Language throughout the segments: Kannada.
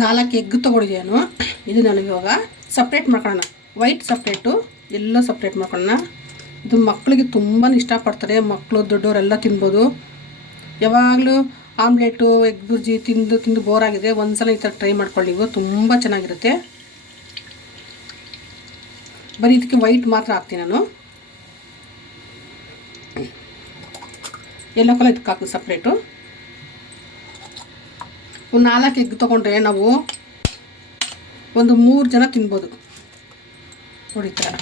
4 ಎಗ್ ತೊಗೊಂಡಿದ್ದೇನು. ಇದು ನನಗೆ ಇವಾಗ ಸಪ್ರೇಟ್ ಮಾಡ್ಕೊಳ್ಳೋಣ. ವೈಟ್ ಸಪ್ರೇಟು, ಎಲ್ಲ ಸಪ್ರೇಟ್ ಮಾಡ್ಕೊಳ್ಳೋಣ. ಇದು ಮಕ್ಕಳಿಗೆ ತುಂಬಾ ಇಷ್ಟಪಡ್ತಾರೆ. ಮಕ್ಕಳು ದೊಡ್ಡವರೆಲ್ಲ ತಿನ್ಬೋದು. ಯಾವಾಗಲೂ ಆಮ್ಲೆಟು ಎಗ್ ಬುರ್ಜಿ ತಿಂದು ಬೋರ್ ಆಗಿದೆ. ಒಂದ್ಸಲ ಈ ಥರ ಟ್ರೈ ಮಾಡ್ಕೊಳ್ಳಿ, ನೀವು ತುಂಬ ಚೆನ್ನಾಗಿರುತ್ತೆ. ಬರೀ ಇದಕ್ಕೆ ವೈಟ್ ಮಾತ್ರ ಹಾಕ್ತೀನಿ ನಾನು. ಎಲ್ಲೋ ಕಲರ್ ಇದಕ್ಕೆ ಹಾಕ್ತೀನಿ ಸಪ್ರೇಟು. ಒಂದು 4 ಎಗ್ ತೊಗೊಂಡ್ರೆ ನಾವು ಒಂದು 3 ಜನ ತಿನ್ಬೋದು. ನೋಡಿ ಈ ಥರ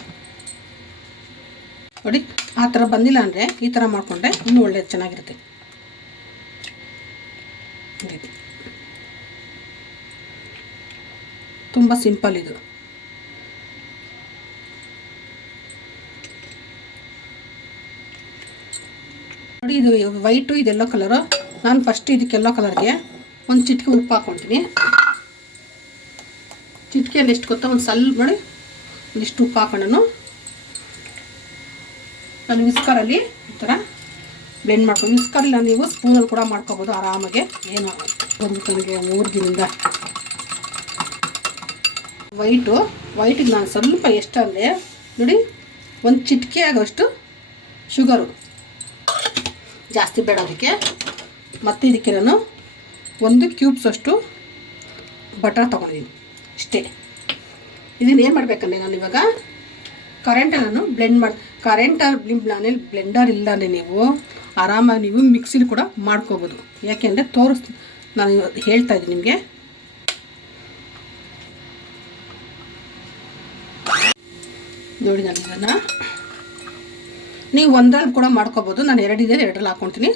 ನೋಡಿ. ಆ ಥರ ಬಂದಿಲ್ಲ ಅಂದರೆ ಈ ಥರ ಮಾಡಿಕೊಂಡ್ರೆ ಇನ್ನೂ ಒಳ್ಳೆಯದು, ಚೆನ್ನಾಗಿರುತ್ತೆ. ತುಂಬ ಸಿಂಪಲ್ ಇದು. ನೋಡಿ ಇದು ವೈಟು, ಇದು ಎಲ್ಲೋ ಕಲರು. ನಾನು ಫಸ್ಟ್ ಇದಕ್ಕೆ ಎಲ್ಲೋ ಕಲರ್ಗೆ ಒಂದು ಚಿಟಿಕೆ ಉಪ್ಪು ಹಾಕ್ಕೊಳ್ತೀನಿ. ಚಿಟಿಕೆಯಲ್ಲಿ ಎಷ್ಟು ಗೊತ್ತಾ, ಒಂದು ಸ್ವಲ್ಪ ನೋಡಿ ಒಂದಿಷ್ಟು ಉಪ್ಪು ಹಾಕೊಂಡು ನಾನು ವಿಸ್ಕರಲ್ಲಿ ಈ ಥರ ಬ್ಲೆಂಡ್ ಮಾಡ್ಕೊಂಡು, ವಿಸ್ಕರಲ್ಲಿ ನೀವು ಸ್ಪೂನಲ್ಲಿ ಕೂಡ ಮಾಡ್ಕೋಬೋದು ಆರಾಮಾಗೆ. ಏನು ಒಂದು ನನಗೆ 3 ದಿನದಿಂದ ವೈಟಿಗೆ ನಾನು ಸ್ವಲ್ಪ ಎಷ್ಟು ಅಂದರೆ ನೋಡಿ, ಒಂದು ಚಿಟಿಕೆ ಆಗೋಷ್ಟು ಶುಗರು, ಜಾಸ್ತಿ ಬೇಡ ಅದಕ್ಕೆ. ಮತ್ತು ಇದಕ್ಕೆ ನಾನು 1 ಕ್ಯೂಬ್ಸ್ ಅಷ್ಟು ಬಟರ್ ತೊಗೊಂಡಿದ್ದೀನಿ, ಇಷ್ಟೇ. ಇದನ್ನು ಏನು ಮಾಡಬೇಕಂದ್ರೆ ನಾನು ಇವಾಗ ಕರೆಂಟಲ್ಲಿ ನಾನು ಕರೆಂಟಲ್ಲಿ ಬ್ಲೆಂಡರ್ ಇಲ್ಲ ಅಂದರೆ ನೀವು ಆರಾಮಾಗಿ ನೀವು ಮಿಕ್ಸಿಲಿ ಕೂಡ ಮಾಡ್ಕೋಬೋದು. ಯಾಕೆಂದರೆ ನಾನು ಹೇಳ್ತಾ ಇದ್ದೀನಿ ನಿಮಗೆ. ನೋಡಿ ನಾನು ಇದನ್ನು ನೀವು ಒಂದರಲ್ಲಿ ಕೂಡ ಮಾಡ್ಕೋಬೋದು. ನಾನು 2 ಇದೆ, 2ರಲ್ಲಿ ಹಾಕ್ಕೊಳ್ತೀನಿ.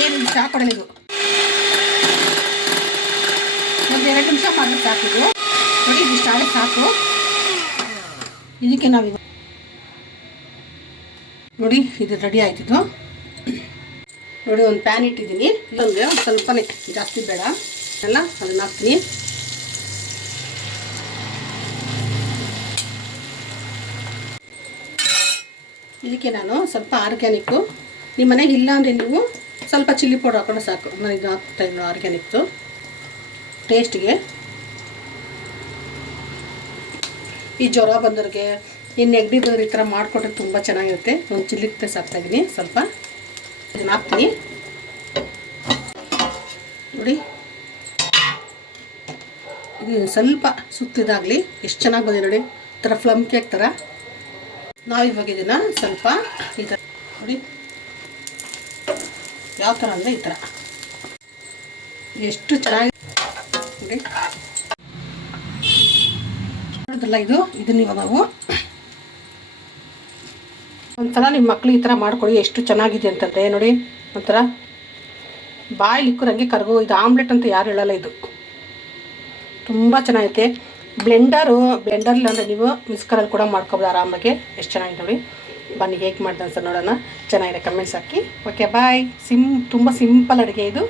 ಏನು ಚಹಾ ಕೊಡಲಿದ್ದು ಒಂದು 2 ನಿಮಿಷ ಮಾಡಿದ್ರೆ ಸಾಕಿದು. ನೋಡಿ ಇದಿಷ್ಟು ಆಗಿ ಸಾಕು. ಇದಕ್ಕೆ ನಾವೀಗ ನೋಡಿ ಇದು ರೆಡಿ ಆಯ್ತಿದ್ದು. ನೋಡಿ ಒಂದು ಪ್ಯಾನ್ ಇಟ್ಟಿದ್ದೀನಿ. ಇದೊಂದು ಸ್ವಲ್ಪನೇ, ಜಾಸ್ತಿ ಬೇಡ, ಎಲ್ಲ ಅದನ್ನು ಹಾಕ್ತೀನಿ. ಇದಕ್ಕೆ ನಾನು ಸ್ವಲ್ಪ ಆರ್ಗ್ಯಾನಿಕ್ಕು, ನಿಮ್ಮ ಮನೆಗೆ ಇಲ್ಲ ಅಂದರೆ ನೀವು ಸ್ವಲ್ಪ ಚಿಲ್ಲಿ ಪೌಡರ್ ಹಾಕೊಂಡು ಸಾಕು. ನನಗೆ ಹಾಕ್ತಾಯಿದ್ದು ಆರ್ಗ್ಯಾನಿಕ್ದು ಟೇಸ್ಟ್ಗೆ. ಈ ಜ್ವರ ಬಂದವ್ರಿಗೆ, ಈ ನೆಗಡಿದವ್ರು ಈ ಥರ ಮಾಡಿಕೊಟ್ರೆ ತುಂಬ ಚೆನ್ನಾಗಿರುತ್ತೆ. ಒಂದು ಚಿಲ್ಲಿ ಪ್ಲೇಸ್ ಹಾಕ್ತಾಯಿದ್ದೀನಿ ಸ್ವಲ್ಪ. ಇದನ್ನು ಹಾಕ್ತೀನಿ ನೋಡಿ. ಇದು ಸ್ವಲ್ಪ ಸುತ್ತಲಿದಾಗಲಿ ಎಷ್ಟು ಚೆನ್ನಾಗಿ ಬಂದಿದೆ ನೋಡಿ, ಈ ಥರ ಫ್ಲಮ್ ಕೇಕ್ ಥರ. ನಾವಿವಾಗ ಇದನ್ನು ಸ್ವಲ್ಪ ಈ ಥರ ನೋಡಿ, ಯಾವ ಥರ ಅಂದರೆ ಈ ಥರ ಎಷ್ಟು ಚೆನ್ನಾಗಿ ನೋಡಿ ನೋಡಿದ್ರಲ್ಲ. ಇದನ್ನ ಇವಾಗ ನಾವು ಒಂಥರ ನಿಮ್ಮ ಮಕ್ಳಿಗೆ ಈ ಥರ ಮಾಡಿಕೊಡಿ, ಎಷ್ಟು ಚೆನ್ನಾಗಿದೆ ಅಂತಂದರೆ ನೋಡಿ. ಒಂಥರ ಬಾಯಿಲಿಕ್ಕೂ ನನಗೆ ಕರ್ಗೋ. ಇದು ಆಮ್ಲೆಟ್ ಅಂತ ಯಾರು ಹೇಳಲ್ಲ, ಇದು ತುಂಬ ಚೆನ್ನಾಗೈತೆ. ಬ್ಲೆಂಡರ್ಲಿ ಅಂದರೆ ನೀವು ಮಿಕ್ಸರಲ್ಲಿ ಕೂಡ ಮಾಡ್ಕೊಬೋದು ಆರಾಮಾಗೆ. ಎಷ್ಟು ಚೆನ್ನಾಗಿದೆ ನೋಡಿ. ಬನ್ನಿ ಹೇಗೆ ಮಾಡ್ದೆ ಅಂತ ನೋಡೋಣ. ಚೆನ್ನಾಗಿದೆ, ಕಮೆಂಟ್ಸ್ ಹಾಕಿ. Okay bye. ತುಂಬ ಸಿಂಪಲ್ ಅಡುಗೆ ಇದು.